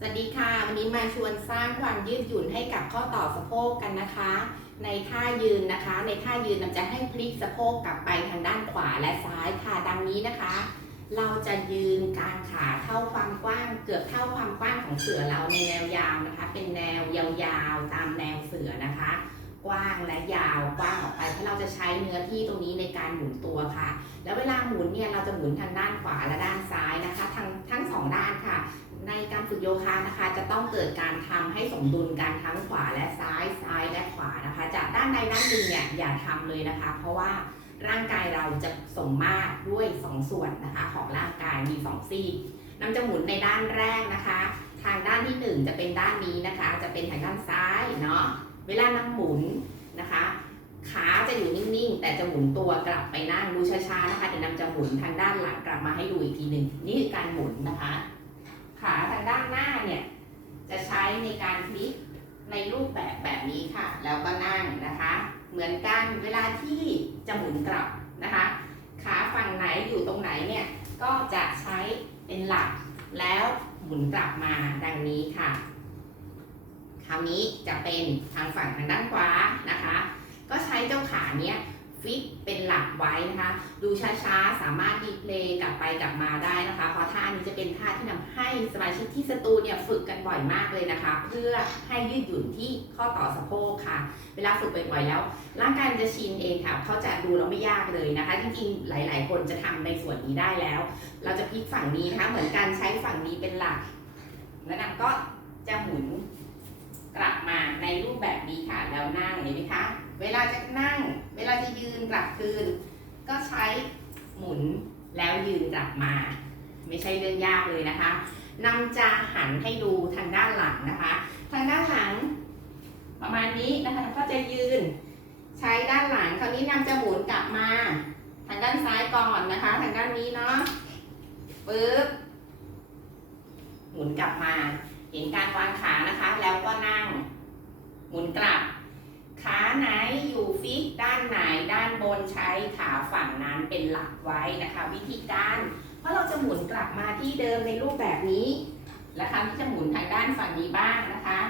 สวัสดีค่ะ วันนี้มาชวนสร้างความยืดหยุ่นให้กับข้อต่อสะโพกกันนะคะ ในท่ายืนนะคะ ในท่ายืนเราจะให้พลิกสะโพกกลับไปทางด้านขวาและซ้ายค่ะดังนี้นะคะ เราจะยืนกลางขาเท่าความกว้าง เกือบเท่าความกว้างของเสือเราในแนวยาวนะคะ เป็นแนวยาวๆตามแนวเสือนะคะ กว้างและยาวกว้างออกไปเพราะเราจะใช้เนื้อที่ตรงนี้ในการหมุนตัวค่ะ แล้วเวลาหมุนเนี่ยเราจะหมุนทางด้านขวาและด้านซ้ายนะคะทั้งทั้งสองด้านค่ะ ในการฝึกโยคะนะคะ จะต้องเกิดการทำให้สมดุลกันทั้งขวาและซ้ายซ้ายและขวานะคะ จากด้านใดด้านหนึ่งเนี่ยอย่าทำเลยนะคะ เพราะว่าร่างกายเราจะสมมาตรด้วยสองส่วนนะคะของร่างกายมีสองซีกน้ำจะหมุนในด้านแรกนะคะ ทางด้านที่หนึ่งจะเป็นด้านนี้นะคะ จะเป็นทางด้านซ้ายเนาะเวลานั่งหมุนนะคะขาจะอยู่นิ่งๆ แต่จะหมุนตัวกลับไปนั่งดูช้าๆนะคะเดี๋ยวน้ำจะหมุนทางด้านหลังกลับมาให้ดูอีกทีหนึ่งนี่คือการหมุนนะคะ ขาทางด้านหน้าเนี่ยจะใช้ในการพลิกในรูปแบบแบบนี้ค่ะ แล้วก็นั่งนะคะ เหมือนกันเวลาที่จะหมุนกลับนะคะ ขาฝั่งไหนอยู่ตรงไหนเนี่ยก็จะใช้เป็นหลักแล้วหมุนกลับมาดังนี้ค่ะคราวนี้จะเป็นทางฝั่งทางด้านขวานะคะ ก็ใช้เจ้าขาเนี้ย ฟิกเป็นหลักไว้นะคะ ดูช้าๆ สามารถดีเพลย์กลับไปกลับมาได้นะคะ เพราะท่านี้จะเป็นท่าที่นำให้สมาชิกที่สตูเนี่ยฝึกกันบ่อยมากเลยนะคะ เพื่อให้ยืดหยุ่นที่ข้อต่อสะโพกค่ะ เวลาฝึกบ่อยๆแล้ว ร่างกายมันจะชินเองค่ะเขาจะดูแล้วไม่ยากเลยนะคะ จริงๆ หลายๆ คนจะทำในส่วนนี้ได้แล้ว เราจะพลิกฝั่งนี้นะคะ เหมือนกันใช้ฝั่งนี้เป็นหลัก แล้วนก็จะหมุนกลับมาในรูปแบบนี้ค่ะแล้วนั่งเห็นไหมคะ เวลาจะนั่ง เวลาจะยืนกลับคืน ก็ใช้หมุนแล้วยืนกลับมา ไม่ใช่เรื่องยากเลยนะคะนำจะหันให้ดูทางด้านหลังนะคะ ทางด้านหลัง ประมาณนี้นะคะก็จะยืน ใช้ด้านหลังคราวนี้นำจะหมุนกลับมา ทางด้านซ้ายก่อนนะคะ ทางด้านนี้เนาะปึ๊บหมุนกลับมา เห็นการวางขานะคะ แล้วก็นั่ง หมุนกลับ ขาไหนอยู่ฟิกด้านไหนด้านบนใช้ขาฝั่งนั้นเป็นหลักไว้นะคะ วิธีการ เพราะเราจะหมุนกลับมาที่เดิมในรูปแบบนี้และคราวนี้จะหมุนทางด้านฝั่งนี้บ้างนะคะ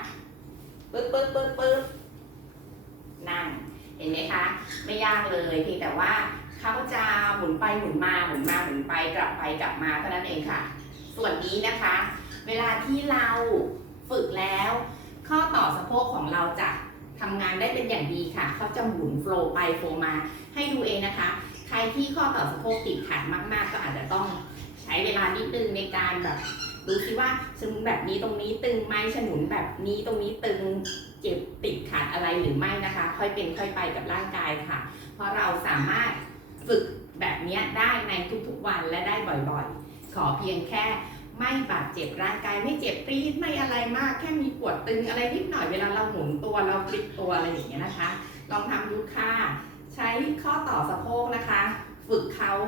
ปึ๊บปึ๊บปึ๊บปึ๊บนั่งเห็นไหมคะ ไม่ยากเลยเพียงแต่ว่าเขาจะหมุนไปหมุนมาหมุนมาหมุนไปกลับไปกลับมาเท่านั้นเองค่ะ ส่วนนี้นะคะ เวลาที่เราฝึกแล้ว ข้อต่อสะโพกของเราจะ ทำงานได้เป็นอย่างดีค่ะ เขาจะหมุนโฟล์ไปโฟล์มา ให้ดูเองนะคะ ใครที่ข้อต่อสะโพกติดขัดมาก ๆ ก็อาจจะต้องใช้เวลานิดนึงในการแบบดูซิว่าฉนุนแบบนี้ตรงนี้ตึงไหมฉนุนแบบนี้ตรงนี้ตึงเจ็บติดขัดอะไรหรือไม่นะคะ ค่อยเป็นค่อยไปกับร่างกายค่ะ เพราะเราสามารถฝึกแบบนี้ได้ในทุกๆวันและได้บ่อยๆ ขอเพียงแค่ ไม่บาดเจ็บร่างกายไม่เจ็บปี๊ดไม่อะไรมากแค่มีปวดตึงอะไรนิดหน่อยเวลาเราหมุนตัวเราพลิกตัวอะไรอย่างเงี้ยนะคะ ลองทำดูค่ะ ใช้ข้อต่อสะโพกนะคะ ฝึกเขา